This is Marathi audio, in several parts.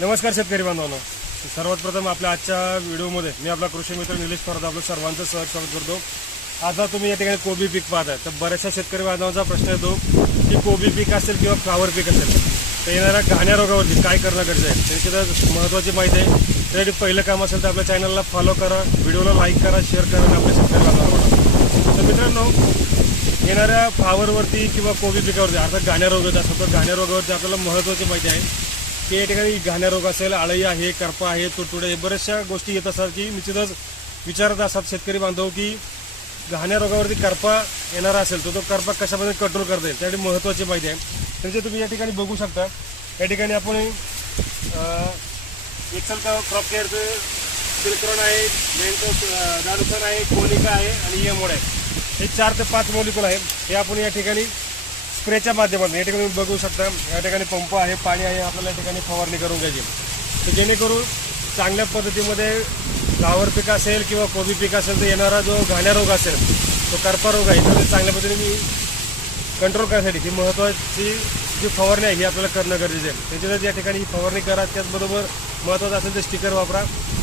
नमस्कार शेतकरी बांधवांनो. सर्वात प्रथम आपल्या आजच्या व्हिडिओमध्ये मी आपला कृषी मित्र निलेश परत आपलं सर्वांचं सहज स्वागत करतो. आता तुम्ही या ठिकाणी कोबी पीक पाहताय. तर बऱ्याचशा शेतकरी बांधवांचा प्रश्न येतो की कोबी पीक असेल किंवा फ्लावर पीक असेल तर येणाऱ्या गाण्या रोगावरती काय करणं गरजेचं आहे? त्याची तर महत्त्वाची माहिती आहे. त्यासाठी पहिलं काम असेल तर आपल्या चॅनलला फॉलो करा व्हिडिओला लाईक करा शेअर करा आणि आपल्या शेतकरी बांधवांना तर मित्रांनो येणाऱ्या फ्लावरवरती किंवा कोबी पिकावरती अर्थात गाण्या रोग येत असतो तर गाण्या रोगावरती आपल्याला महत्त्वाची माहिती आहे. की या ठिकाणी घाण्या रोग असेल आळई आहे करपा आहे तुडतुडे हे बऱ्याचशा गोष्टी येत असतात की निश्चितच विचारत असतात शेतकरी बांधव की घाण्या रोगावरती करपा येणारा असेल तर तो करपा कशामध्ये कंट्रोल करता येईल? त्यासाठी महत्त्वाची माहिती आहे. म्हणजे तुम्ही या ठिकाणी बघू शकता या ठिकाणी आपण एक्सल का क्रॉप केअरचं सिल्क्रॉन आहे मेनचं आहे कोलिका आहे आणि एमोड आहे. हे चार ते पाच मॉलिक्युल आहेत हे आपण या ठिकाणी स्प्रेच्या माध्यमातून या ठिकाणी तुम्ही बघू शकता या ठिकाणी पंप आहे पाणी आहे आपल्याला या ठिकाणी फवारणी करून घ्यायची. तर जेणेकरून चांगल्या पद्धतीमध्ये फ्लावर पीक असेल किंवा कोबी पीक असेल तर येणारा जो घाण्या रोग असेल तो करपा रोग आहे तर चांगल्या पद्धतीने कंट्रोल करण्यासाठी ही महत्त्वाची जी फवारणी आहे ही आपल्याला करणं गरजेचं आहे. त्याच्यातच या ठिकाणी ही फवारणी करा त्याचबरोबर महत्त्वाचं असेल तर स्टिकर वापरा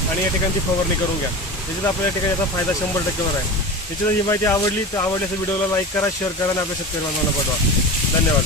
आणि या ठिकाणी ती फवारणी करून घ्या. त्याच्यात आपल्या या ठिकाणी याचा फायदा शंभर टक्केवर आहे. त्याच्यात ही माहिती आवडली तर आवडल्यास व्हिडिओला लाईक करा शेअर करा आणि आपल्या शेतकरी बांधवांना पाठवा. धन्यवाद.